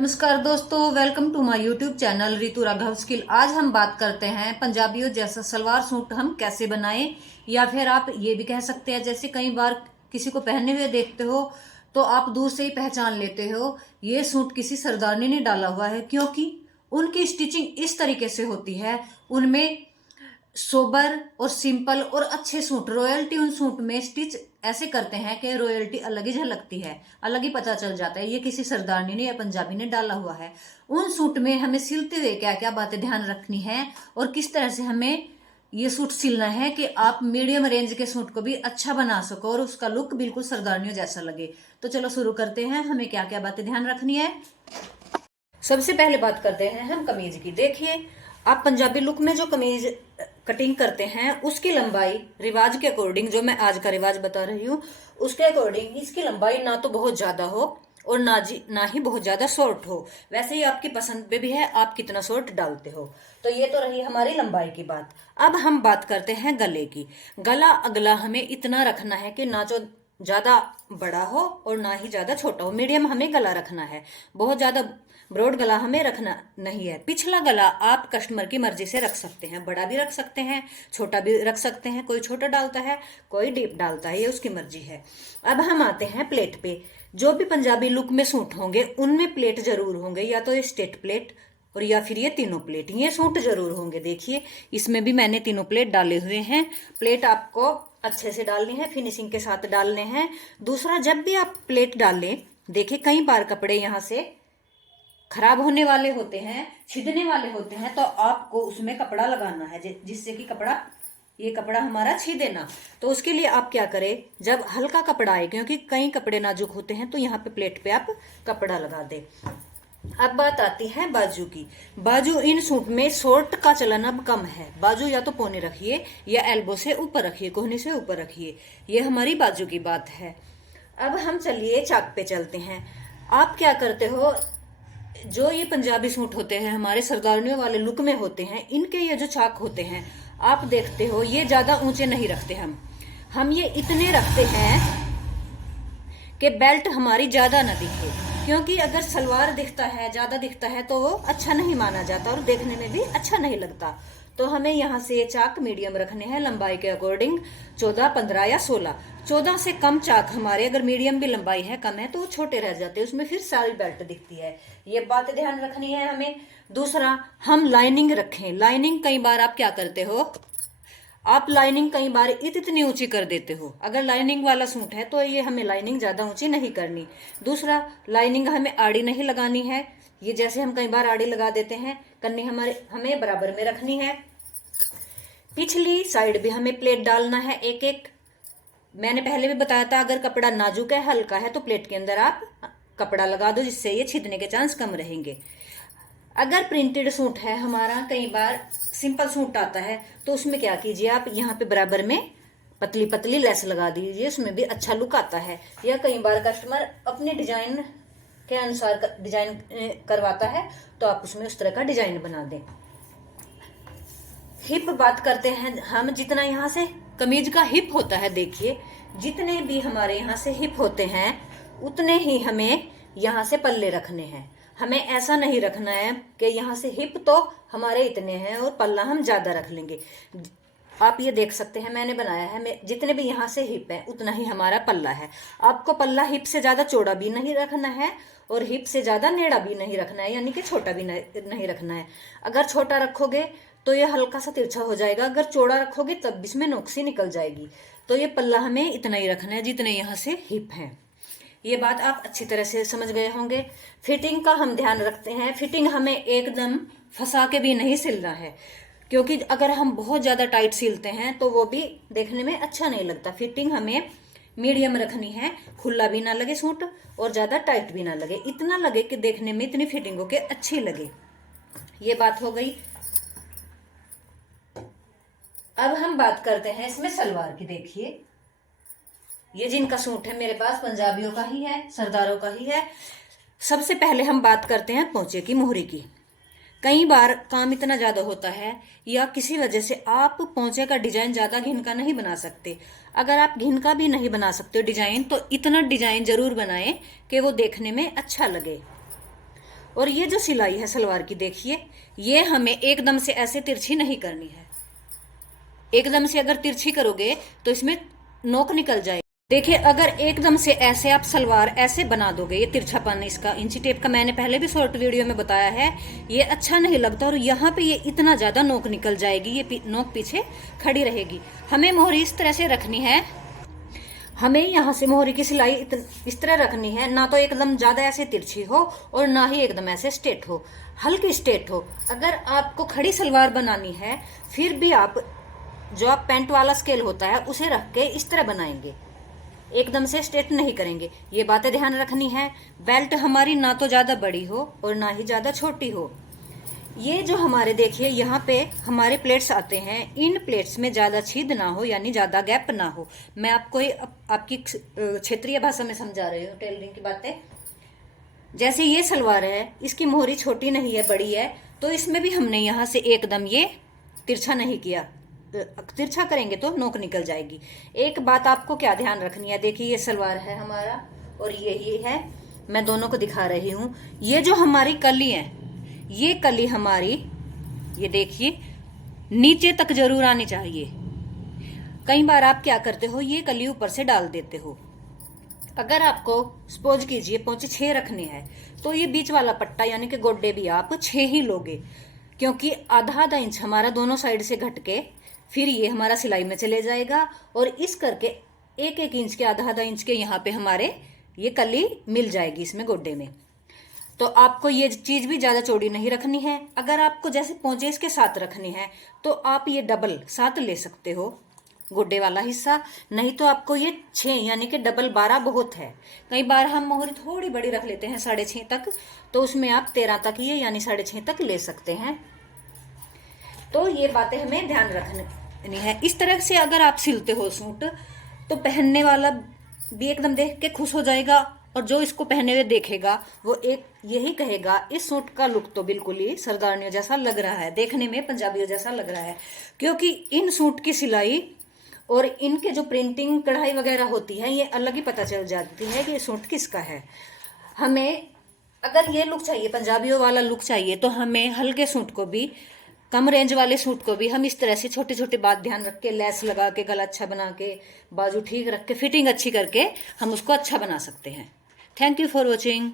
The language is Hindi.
नमस्कार दोस्तों, welcome to my YouTube channel Ritu Raghav skill. आज हम बात करते हैं पंजाबियों जैसा सलवार सूट हम कैसे बनाएं, या फिर आप ये भी कह सकते हैं जैसे कई बार किसी को पहने हुए देखते हो तो आप दूर से ही पहचान लेते हो ये सूट किसी सरदारनी ने डाला हुआ है, क्योंकि उनकी स्टिचिंग इस तरीके से होती है। उनमें सोबर और सिंपल और अच्छे सूट, रॉयल्टी उन सूट में स्टिच ऐसे करते हैं कि रॉयल्टी अलग ही झलकती है, अलग ही पता चल जाता है ये किसी सरदारनी ने या पंजाबी ने डाला हुआ है। उन सूट में हमें सिलते हुए क्या क्या बातें ध्यान रखनी है और किस तरह से हमें ये सूट सिलना है कि आप मीडियम रेंज के सूट को भी अच्छा बना सको और उसका लुक बिल्कुल सरदारनियों जैसा लगे। तो चलो शुरू करते हैं, हमें क्या क्या बातें ध्यान रखनी है। सबसे पहले बात करते हैं हम कमीज की। देखिए, आप पंजाबी लुक में जो कमीज कटिंग करते हैं उसकी लंबाई रिवाज के अकॉर्डिंग, जो मैं आज का रिवाज बता रही हूँ उसके अकॉर्डिंग इसकी लंबाई ना तो बहुत ज्यादा हो और ना ही बहुत ज्यादा शॉर्ट हो। वैसे ही आपकी पसंद पे भी है आप कितना शॉर्ट डालते हो। तो ये तो रही हमारी लंबाई की बात। अब हम बात करते हैं गले की। गला अगला हमें इतना रखना है कि ना तो ज्यादा बड़ा हो और ना ही ज्यादा छोटा हो, मीडियम हमें गला रखना है। बहुत ज्यादा ब्रॉड गला हमें रखना नहीं है। पिछला गला आप कस्टमर की मर्जी से रख सकते हैं, बड़ा भी रख सकते हैं, छोटा भी रख सकते हैं। कोई छोटा डालता है, कोई डीप डालता है, ये उसकी मर्जी है। अब हम आते हैं प्लेट पे। जो भी पंजाबी लुक में सूट होंगे उनमें प्लेट जरूर होंगे, या तो ये स्ट्रेट प्लेट और या फिर ये तीनों प्लेट, ये सूट जरूर होंगे। देखिए, इसमें भी मैंने तीनों प्लेट डाले हुए हैं। प्लेट आपको अच्छे से डालनी है, फिनिशिंग के साथ डालने हैं। दूसरा, जब भी आप प्लेट डालें, देखिए कई बार कपड़े यहाँ से खराब होने वाले होते हैं, छिदने वाले होते हैं, तो आपको उसमें कपड़ा लगाना है जिससे कि ये कपड़ा हमारा छिदे ना। तो उसके लिए आप क्या करें, जब हल्का कपड़ा आए, क्योंकि कई कपड़े नाजुक होते हैं, तो यहाँ पे प्लेट पे आप कपड़ा लगा दे। अब बात आती है बाजू की। बाजू इन सूट में शॉर्ट का चलन अब कम है। बाजू या तो पौने रखिए या एल्बो से ऊपर रखिए, कोहनी से ऊपर रखिए। ये हमारी बाजू की बात है। अब हम चलिए चाक पे चलते हैं। आप क्या करते हो, जो ये पंजाबी सूट होते हैं हमारे सरदारनियों वाले लुक में होते हैं, इनके ये जो चाक होते हैं आप देखते हो ये ज्यादा ऊंचे नहीं रखते। हम ये इतने रखते हैं कि बेल्ट हमारी ज्यादा ना दिखे, क्योंकि अगर सलवार दिखता है, ज्यादा दिखता है, तो वो अच्छा नहीं माना जाता और देखने में भी अच्छा नहीं लगता। तो हमें यहाँ से ये चाक मीडियम रखने हैं लंबाई के अकॉर्डिंग, 14, 15 या 16। 14 से कम चाक हमारे, अगर मीडियम भी लंबाई है कम है तो वो छोटे रह जाते हैं, उसमें फिर सारी बेल्ट दिखती है। ये बात ध्यान रखनी है हमें। दूसरा, हम लाइनिंग रखें। लाइनिंग कई बार आप क्या करते हो, आप लाइनिंग कई बार इतनी ऊंची कर देते हो। अगर लाइनिंग वाला सूट है तो ये हमें लाइनिंग ज्यादा ऊंची नहीं करनी। दूसरा, लाइनिंग हमें आड़ी नहीं लगानी है। ये जैसे हम कई बार आड़ी लगा देते हैं, कन्नी हमें बराबर में रखनी है। पिछली साइड भी हमें प्लेट डालना है एक एक। मैंने पहले भी बताया था, अगर कपड़ा नाजुक है, हल्का है, तो प्लेट के अंदर आप कपड़ा लगा दो, जिससे ये छिदने के चांस कम रहेंगे। अगर प्रिंटेड सूट है हमारा, कई बार सिंपल सूट आता है, तो उसमें क्या कीजिए, आप यहाँ पे बराबर में पतली पतली लेस लगा दीजिए, उसमें भी अच्छा लुक आता है। या कई बार कस्टमर अपने डिजाइन के अनुसार डिजाइन करवाता है, तो आप उसमें उस तरह का डिजाइन बना दें। हिप बात करते हैं हम। जितना यहाँ से कमीज का हिप होता है, देखिए जितने भी हमारे यहाँ से हिप होते हैं उतने ही हमें यहाँ से पल्ले रखने हैं। हमें ऐसा नहीं रखना है कि यहाँ से हिप तो हमारे इतने हैं और पल्ला हम ज्यादा रख लेंगे। आप ये देख सकते हैं, मैंने बनाया है, जितने भी यहाँ से हिप है उतना ही हमारा पल्ला है। आपको पल्ला हिप से ज्यादा चौड़ा भी नहीं रखना है और हिप से ज्यादा नेड़ा भी नहीं रखना है, यानी कि छोटा भी नहीं रखना है। अगर छोटा रखोगे तो ये हल्का सा तिरछा हो जाएगा, अगर चौड़ा रखोगे तब इसमें नोक्सी निकल जाएगी। तो ये पल्ला हमें इतना ही रखना है जितने यहाँ से हिप है। ये बात आप अच्छी तरह से समझ गए होंगे। फिटिंग का हम ध्यान रखते हैं। फिटिंग हमें एकदम फंसा के भी नहीं सिलना है, क्योंकि अगर हम बहुत ज्यादा टाइट सिलते हैं तो वो भी देखने में अच्छा नहीं लगता। फिटिंग हमें मीडियम रखनी है, खुला भी ना लगे सूट और ज्यादा टाइट भी ना लगे, इतना लगे कि देखने में इतनी फिटिंग हो के अच्छी लगे। ये बात हो गई। अब हम बात करते हैं इसमें सलवार की। देखिए, ये जिनका सूट है मेरे पास पंजाबियों का ही है, सरदारों का ही है। सबसे पहले हम बात करते हैं पोंचे की, मोहरी की। कई बार काम इतना ज्यादा होता है या किसी वजह से आप पोंचे का डिजाइन ज्यादा घिन का नहीं बना सकते। अगर आप घिन का भी नहीं बना सकते डिजाइन, तो इतना डिजाइन जरूर बनाएं कि वो देखने में अच्छा लगे। और ये जो सिलाई है सलवार की, देखिए ये हमें एकदम से ऐसे तिरछी नहीं करनी है। एकदम से अगर तिरछी करोगे तो इसमें नोक निकल जाए। देखिए अगर एकदम से ऐसे आप सलवार ऐसे बना दोगे, ये तिरछापन इसका इंची टेप का मैंने पहले भी शॉर्ट वीडियो में बताया है, ये अच्छा नहीं लगता। और यहाँ पे ये इतना ज्यादा नोक निकल जाएगी, ये नोक पीछे खड़ी रहेगी। हमें मोहरी इस तरह से रखनी है, हमें यहाँ से मोहरी की सिलाई इस तरह रखनी है, ना तो एकदम ज्यादा ऐसे तिरछी हो और ना ही एकदम ऐसे स्ट्रेट हो, हल्की स्ट्रेट हो। अगर आपको खड़ी सलवार बनानी है फिर भी आप जो आप पैंट वाला स्केल होता है उसे रख के इस तरह बनाएंगे, एकदम से स्ट्रेट नहीं करेंगे। ये बातें ध्यान रखनी है। बेल्ट हमारी ना तो ज्यादा बड़ी हो और ना ही ज्यादा छोटी हो। ये जो हमारे देखिए यहाँ पे हमारे प्लेट्स आते हैं, इन प्लेट्स में ज्यादा छेद ना हो, यानी ज्यादा गैप ना हो। मैं आपको आपकी क्षेत्रीय भाषा में समझा रही हूँ टेलरिंग की बातें। जैसे ये सलवार है, इसकी मोहरी छोटी नहीं है, बड़ी है, तो इसमें भी हमने यहाँ से एकदम ये तिरछा नहीं किया। तिरछा करेंगे तो नोक निकल जाएगी। एक बात आपको क्या ध्यान रखनी है, देखिए ये सलवार है हमारा और ये है, मैं दोनों को दिखा रही हूँ। ये जो हमारी कली है, ये कली हमारी, ये देखिए नीचे तक जरूर आनी चाहिए। कई बार आप क्या करते हो, ये कली ऊपर से डाल देते हो। अगर आपको सपोज कीजिए पहुंचे 6 रखने हैं तो ये बीच वाला पट्टा यानी कि गोड्डे भी आप 6 ही लोगे, क्योंकि आधा आधा इंच हमारा दोनों साइड से घट के फिर ये हमारा सिलाई में चले जाएगा। और इस करके एक एक इंच के, आधा आधा इंच के यहाँ पे हमारे ये कली मिल जाएगी इसमें गोड्डे में। तो आपको ये चीज भी ज्यादा चौड़ी नहीं रखनी है। अगर आपको जैसे पौंचे इसके साथ रखनी है तो आप ये डबल 7 ले सकते हो गोड्डे वाला हिस्सा, नहीं तो आपको ये 6 यानी कि डबल 12 बहुत है। कई बार हम मोहरी थोड़ी बड़ी रख लेते हैं 6.5 तक, तो उसमें आप 13 तक ये यानी 6.5 तक ले सकते हैं। तो ये बातें हमें ध्यान रखनी है। इस तरह से अगर आप सिलते हो सूट तो पहनने वाला भी एकदम देख के खुश हो जाएगा, और जो इसको पहने हुए देखेगा वो एक यही कहेगा, इस सूट का लुक तो बिल्कुल ही सरदारनियों जैसा लग रहा है, देखने में पंजाबियों जैसा लग रहा है। क्योंकि इन सूट की सिलाई और इनके जो प्रिंटिंग कढ़ाई वगैरह होती है, ये अलग ही पता चल जाती है कि ये सूट किसका है। हमें अगर ये लुक चाहिए, पंजाबियों वाला लुक चाहिए, तो हमें हल्के सूट को भी, कम रेंज वाले सूट को भी हम इस तरह से छोटे छोटे बात ध्यान रख के, लेस लगा के, गला अच्छा बना के, बाजू ठीक रख के, फिटिंग अच्छी करके हम उसको अच्छा बना सकते हैं। Thank you for watching.